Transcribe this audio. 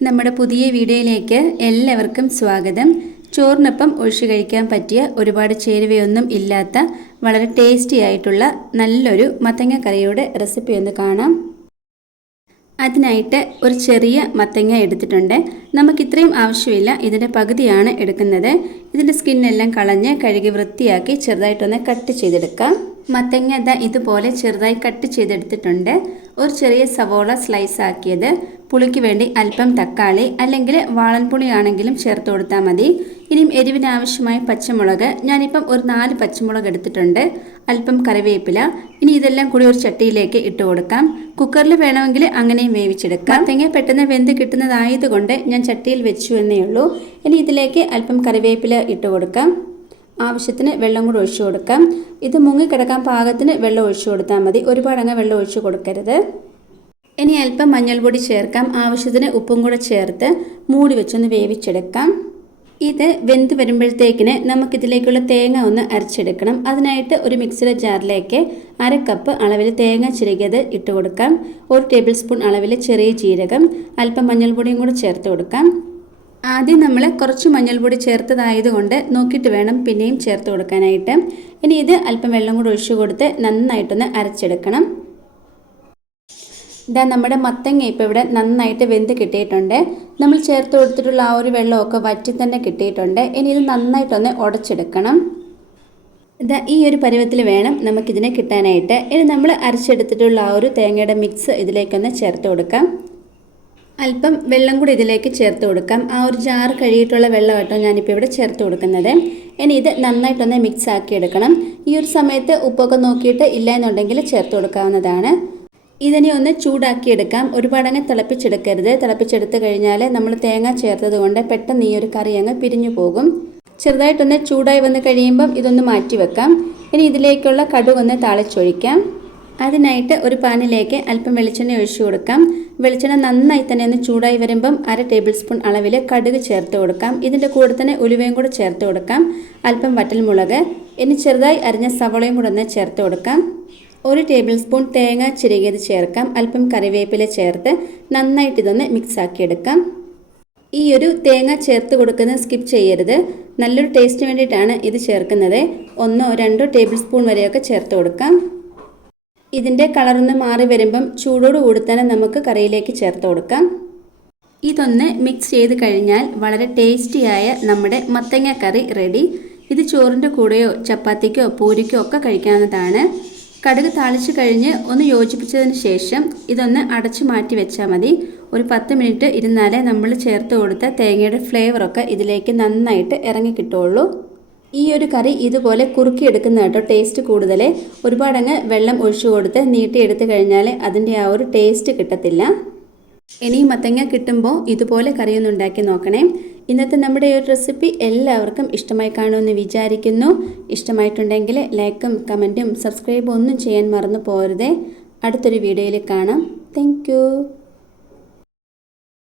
നമ്മുടെ പുതിയ വീഡിയോയിലേക്ക് എല്ലാവർക്കും സ്വാഗതം. ചോറിനൊപ്പം ഒഴിച്ചു കഴിക്കാൻ പറ്റിയ ഒരുപാട് ചേരുവയൊന്നും ഇല്ലാത്ത വളരെ ടേസ്റ്റി ആയിട്ടുള്ള നല്ലൊരു മത്തങ്ങ കറിയുടെ റെസിപ്പി ഒന്ന് കാണാം. അതിനായിട്ട് ഒരു ചെറിയ മത്തങ്ങ എടുത്തിട്ടുണ്ട്. നമുക്ക് ഇത്രയും ആവശ്യമില്ല. ഇതിന്റെ പകുതിയാണ് എടുക്കുന്നത്. ഇതിന്റെ സ്കിന്നെല്ലാം കളഞ്ഞ് കഴുകി വൃത്തിയാക്കി ചെറുതായിട്ടൊന്ന് കട്ട് ചെയ്തെടുക്കാം. മത്തങ്ങ ഇതാ ഇതുപോലെ ചെറുതായി കട്ട് ചെയ്തെടുത്തിട്ടുണ്ട്. ഒരു ചെറിയ സവോള സ്ലൈസ് ആക്കിയത് പുളിക്ക് വേണ്ടി അല്പം തക്കാളി അല്ലെങ്കിൽ വാളൻപുളി ആണെങ്കിലും ചേർത്ത് കൊടുത്താൽ മതി. ഇനിയും എരിവിന് ആവശ്യമായ പച്ചമുളക് ഞാനിപ്പം ഒരു നാല് പച്ചമുളക് എടുത്തിട്ടുണ്ട്. അല്പം കറിവേപ്പില. ഇനി ഇതെല്ലാം കൂടി ഒരു ചട്ടിയിലേക്ക് ഇട്ട് കൊടുക്കാം. കുക്കറിൽ വേണമെങ്കിൽ അങ്ങനെയും വേവിച്ചെടുക്കാം. തേങ്ങ പെട്ടെന്ന് വെന്ത് കിട്ടുന്നതായതുകൊണ്ട് ഞാൻ ചട്ടിയിൽ വെച്ചു എന്നേ ഉള്ളൂ. ഇനി ഇതിലേക്ക് അല്പം കറിവേപ്പില ഇട്ട് കൊടുക്കാം. ആവശ്യത്തിന് വെള്ളം കൂടി ഒഴിച്ചു കൊടുക്കാം. ഇത് മുങ്ങിക്കിടക്കാൻ പാകത്തിന് വെള്ളം ഒഴിച്ചു കൊടുത്താൽ മതി. ഒരുപാട് അങ്ങ് വെള്ളം ഒഴിച്ചു കൊടുക്കരുത്. ഇനി അല്പം മഞ്ഞൾപ്പൊടി ചേർക്കാം. ആവശ്യത്തിന് ഉപ്പും കൂടെ ചേർത്ത് മൂടി വെച്ചൊന്ന് വേവിച്ചെടുക്കാം. ഇത് വെന്ത് വരുമ്പോഴത്തേക്കിന് നമുക്കിതിലേക്കുള്ള തേങ്ങ ഒന്ന് അരച്ചെടുക്കണം. അതിനായിട്ട് ഒരു മിക്സിയുടെ ജാറിലേക്ക് അര കപ്പ് അളവിൽ തേങ്ങ ചിരകിയത് ഇട്ട് കൊടുക്കാം. ഒരു ടേബിൾ സ്പൂൺ അളവിൽ ചെറിയ ജീരകം അല്പം മഞ്ഞൾപ്പൊടിയും കൂടെ ചേർത്ത് കൊടുക്കാം. ആദ്യം നമ്മൾ കുറച്ച് മഞ്ഞൾപ്പൊടി ചേർത്തതായതുകൊണ്ട് നോക്കിയിട്ട് വേണം പിന്നെയും ചേർത്ത് കൊടുക്കാനായിട്ട്. ഇനി ഇത് അല്പം വെള്ളം കൂടെ ഒഴിച്ചു കൊടുത്ത് നന്നായിട്ടൊന്ന് അരച്ചെടുക്കണം. ഇതാ നമ്മുടെ മത്തങ്ങ ഇപ്പോൾ ഇവിടെ നന്നായിട്ട് വെന്ത് കിട്ടിയിട്ടുണ്ട്. നമ്മൾ ചേർത്ത് കൊടുത്തിട്ടുള്ള ആ ഒരു വെള്ളമൊക്കെ വറ്റി തന്നെ കിട്ടിയിട്ടുണ്ട്. ഇനി ഇത് നന്നായിട്ടൊന്ന് ഉടച്ചെടുക്കണം. ഇതാ ഈ ഒരു പരുവത്തിൽ വേണം നമുക്കിതിനെ കിട്ടാനായിട്ട്. ഇനി നമ്മൾ അരച്ചെടുത്തിട്ടുള്ള ആ ഒരു തേങ്ങയുടെ മിക്സ് ഇതിലേക്കൊന്ന് ചേർത്ത് കൊടുക്കാം. അല്പം വെള്ളം കൂടി ഇതിലേക്ക് ചേർത്ത് കൊടുക്കാം. ആ ഒരു ജാർ കഴുകിയിട്ടുള്ള കേട്ടോ ഞാനിപ്പോൾ ഇവിടെ ചേർത്ത് കൊടുക്കുന്നത്. ഇനി ഇത് നന്നായിട്ടൊന്ന് മിക്സ് ആക്കി എടുക്കണം ഈ ഒരു സമയത്ത് ഉപ്പൊക്കെ നോക്കിയിട്ട് ഇല്ല എന്നുണ്ടെങ്കിൽ ചേർത്ത് കൊടുക്കാവുന്നതാണ്. ഇതിനെ ഒന്ന് ചൂടാക്കിയെടുക്കാം. ഒരുപാടങ്ങ് തിളപ്പിച്ചെടുക്കരുത്. തിളപ്പിച്ചെടുത്ത് കഴിഞ്ഞാൽ നമ്മൾ തേങ്ങ ചേർത്തത് കൊണ്ട് പെട്ടെന്ന് ഈ ഒരു കറി അങ്ങ് പിരിഞ്ഞു പോകും. ചെറുതായിട്ടൊന്ന് ചൂടായി വന്ന് കഴിയുമ്പം ഇതൊന്ന് മാറ്റി വെക്കാം. ഇനി ഇതിലേക്കുള്ള കടുകൊന്ന് താളിച്ചൊഴിക്കാം. അതിനായിട്ട് ഒരു പാനിലേക്ക് അല്പം വെളിച്ചെണ്ണ ഒഴിച്ചു കൊടുക്കാം. വെളിച്ചെണ്ണ നന്നായി തന്നെ ഒന്ന് ചൂടായി വരുമ്പം അര ടേബിൾ സ്പൂൺ അളവിൽ കടുക് ചേർത്ത് കൊടുക്കാം. ഇതിന്റെ കൂടെ തന്നെ ഉലുവയും കൂടെ ചേർത്ത് കൊടുക്കാം. അല്പം വറ്റൽമുളക്. ഇനി ചെറുതായി അരിഞ്ഞ സവളയും കൂടെ ഒന്ന് ചേർത്ത് കൊടുക്കാം. ഒരു ടേബിൾ സ്പൂൺ തേങ്ങ ചിരകിയത് ചേർക്കാം. അല്പം കറിവേപ്പില ചേർത്ത് നന്നായിട്ട് ഇതൊന്ന് മിക്സ് ആക്കിയെടുക്കാം ഈ ഒരു തേങ്ങ ചേർത്ത് കൊടുക്കുന്നത് സ്കിപ്പ് ചെയ്യരുത്. നല്ലൊരു ടേസ്റ്റിന് വേണ്ടിയിട്ടാണ് ഇത് ചേർക്കുന്നത്. ഒന്നോ രണ്ടോ ടേബിൾ സ്പൂൺ വരെയൊക്കെ ചേർത്ത് കൊടുക്കാം. ഇതിന്റെ കളറൊന്ന് മാറി വരുമ്പം ചൂടോട് കൂടി തന്നെ നമുക്ക് കറിയിലേക്ക് ചേർത്ത് കൊടുക്കാം. ഇതൊന്ന് മിക്സ് ചെയ്ത് കഴിഞ്ഞാൽ വളരെ ടേസ്റ്റിയായ നമ്മുടെ മത്തങ്ങ കറി റെഡി ഇത് ചോറിന്റെ കൂടെയോ ചപ്പാത്തിക്കോ പൂരിക്കോ ഒക്കെ കഴിക്കാവുന്നതാണ്. കടുക് താളിച്ച് കഴിഞ്ഞ് ഒന്ന് യോജിപ്പിച്ചതിന് ശേഷം ഇതൊന്ന് അടച്ചു മാറ്റി വെച്ചാൽ മതി. ഒരു പത്ത് മിനിറ്റ് ഇരുന്നാലേ നമ്മൾ ചേർത്ത് കൊടുത്ത തേങ്ങയുടെ ഫ്ലേവറൊക്കെ ഇതിലേക്ക് നന്നായിട്ട് ഇറങ്ങി കിട്ടുള്ളൂ. ഈ ഒരു കറി ഇതുപോലെ കുറുക്കിയെടുക്കുന്ന കേട്ടോ ടേസ്റ്റ് കൂടുതൽ ഒരുപാടങ്ങ് വെള്ളം ഒഴിച്ചു കൊടുത്ത് നീട്ടിയെടുത്ത് കഴിഞ്ഞാൽ അതിന്റെ ആ ഒരു ടേസ്റ്റ് കിട്ടത്തില്ല. ഇനി മത്തങ്ങ കിട്ടുമ്പോൾ ഇതുപോലെ കറിയൊന്നും ഉണ്ടാക്കി നോക്കണേ. ഇന്നത്തെ നമ്മുടെ ഈ ഒരു റെസിപ്പി എല്ലാവർക്കും ഇഷ്ടമായി കാണുമെന്ന് വിചാരിക്കുന്നു. ഇഷ്ടമായിട്ടുണ്ടെങ്കിൽ ലൈക്കും കമന്റും സബ്സ്ക്രൈബും ഒന്നും ചെയ്യാൻ മറന്നു പോരുതേ അടുത്തൊരു വീഡിയോയിൽ കാണാം. താങ്ക്